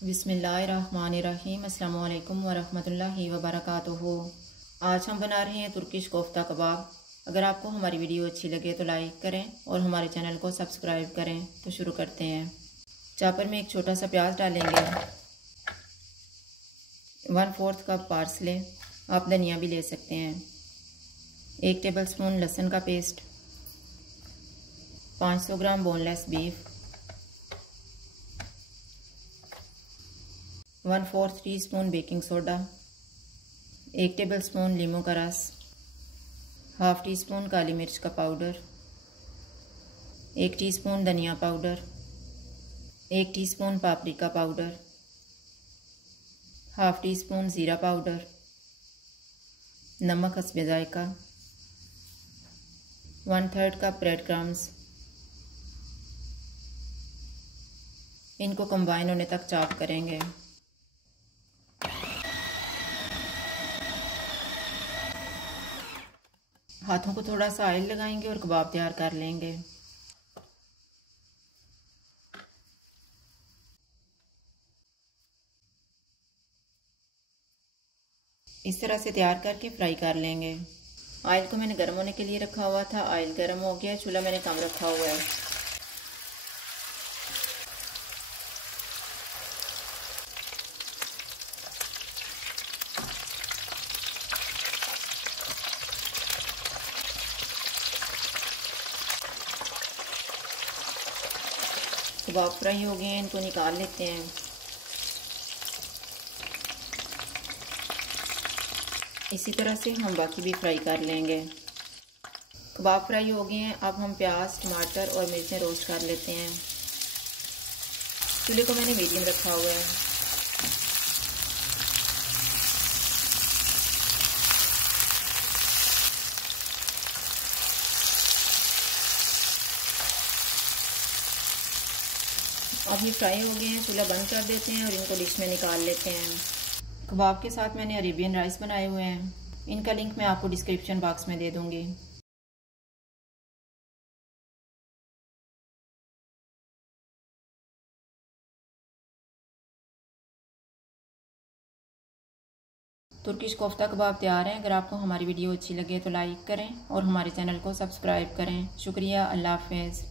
बिस्मिल्लाहिर्रहमानिर्रहीम। अस्सलाम वालेकुम वरहमतुल्लाहि वबरकातुहू। आज हम बना रहे हैं तुर्किश कोफ्ता कबाब। अगर आपको हमारी वीडियो अच्छी लगे तो लाइक करें और हमारे चैनल को सब्सक्राइब करें। तो शुरू करते हैं। चॉपर में एक छोटा सा प्याज डालेंगे, 1/4 कप पार्सले, आप धनिया भी ले सकते हैं, 1 टेबलस्पून लहसुन का पेस्ट, 500 ग्राम boneless beef, 1/4 teaspoon baking soda, 1 tablespoon लीमू का रस, 1/2 टीस्पून काली मिर्च का पाउडर, 1 टीस्पून धनिया powder, 1 teaspoon paprika powder, 1/2 teaspoon ज़ीरा पाउडर, नमक हस्बे जायका, 1/3 कप ब्रेड क्रम्स। इनको कंबाइन होने तक चॉप करेंगे। हाथों को थोड़ा सा ऑयल लगाएंगे और कबाब तैयार कर लेंगे। इस तरह से तैयार करके फ्राई कर लेंगे। ऑयल को मैंने गर्म होने के लिए रखा हुआ था। ऑयल गर्म हो गया, चूल्हा मैंने कम रखा हुआ है। कबाब फ्राई हो गए हैं, इनको निकाल लेते हैं। इसी तरह से हम बाकी भी फ्राई कर लेंगे। कबाब फ्राई हो गए हैं। अब हम प्याज, टमाटर और मिर्चें रोस्ट कर लेते हैं। चूल्हे को मैंने मीडियम रखा हुआ है। अब ये फ्राई हो गए हैं, चूल्हा बंद कर देते हैं और इनको डिश में निकाल लेते हैं। कबाब के साथ मैंने अरेबियन राइस बनाए हुए हैं, इनका लिंक मैं आपको डिस्क्रिप्शन बॉक्स में दे दूंगी। तुर्किश कोफ्ता कबाब तैयार हैं। अगर आपको हमारी वीडियो अच्छी लगे तो लाइक करें और हमारे चैनल को सब्सक्राइब करें। शुक्रिया। अल्लाह हाफ़िज़।